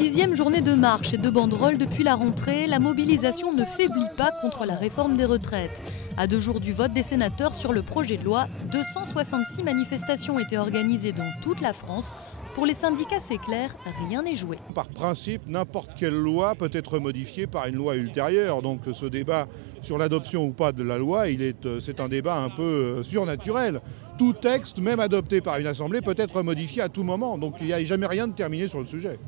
6e journée de marche et de banderoles depuis la rentrée, la mobilisation ne faiblit pas contre la réforme des retraites. À 2 jours du vote des sénateurs sur le projet de loi, 266 manifestations étaient organisées dans toute la France. Pour les syndicats, c'est clair, rien n'est joué. Par principe, n'importe quelle loi peut être modifiée par une loi ultérieure. Donc ce débat sur l'adoption ou pas de la loi, c'est un débat un peu surnaturel. Tout texte, même adopté par une assemblée, peut être modifié à tout moment. Donc il n'y a jamais rien de terminé sur le sujet.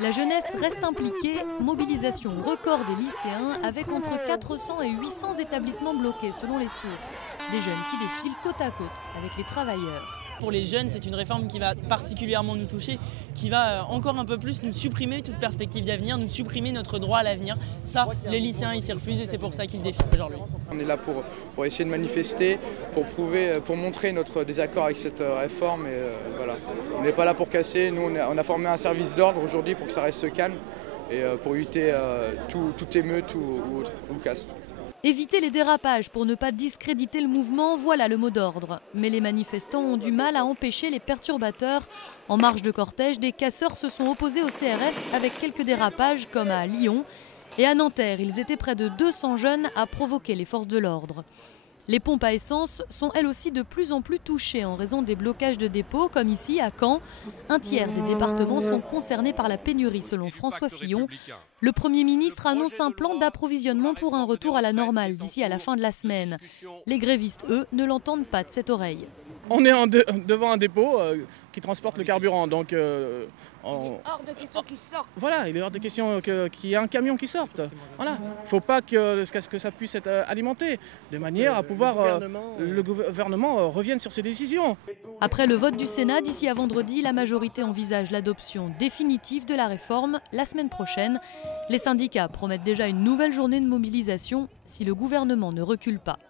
La jeunesse reste impliquée, mobilisation record des lycéens avec entre 400 et 800 établissements bloqués selon les sources. Des jeunes qui défilent côte à côte avec les travailleurs. Pour les jeunes, c'est une réforme qui va particulièrement nous toucher, qui va encore un peu plus nous supprimer toute perspective d'avenir, nous supprimer notre droit à l'avenir. Ça, les lycéens, ils s'y refusent et c'est pour ça qu'ils défilent aujourd'hui. On est là pour essayer de manifester, pour montrer notre désaccord avec cette réforme. Et voilà. On n'est pas là pour casser. Nous, on a formé un service d'ordre aujourd'hui pour que ça reste calme et pour éviter toute émeute ou casse. Éviter les dérapages pour ne pas discréditer le mouvement, voilà le mot d'ordre. Mais les manifestants ont du mal à empêcher les perturbateurs. En marge de cortège, des casseurs se sont opposés au CRS avec quelques dérapages comme à Lyon. Et à Nanterre, ils étaient près de 200 jeunes à provoquer les forces de l'ordre. Les pompes à essence sont elles aussi de plus en plus touchées en raison des blocages de dépôts, comme ici à Caen. Un tiers des départements sont concernés par la pénurie, selon François Fillon. Le Premier ministre annonce un plan d'approvisionnement pour un retour à la normale d'ici à la fin de la semaine. Les grévistes, eux, ne l'entendent pas de cette oreille. On est devant un dépôt qui transporte le carburant, donc il est hors de question qu'il sorte. Voilà, il est hors de question qu'il y ait un camion qui sorte. Voilà, il ne faut pas que ça puisse être alimenté, de manière à pouvoir le gouvernement revienne sur ses décisions. Après le vote du Sénat, d'ici à vendredi, la majorité envisage l'adoption définitive de la réforme la semaine prochaine. Les syndicats promettent déjà une nouvelle journée de mobilisation si le gouvernement ne recule pas.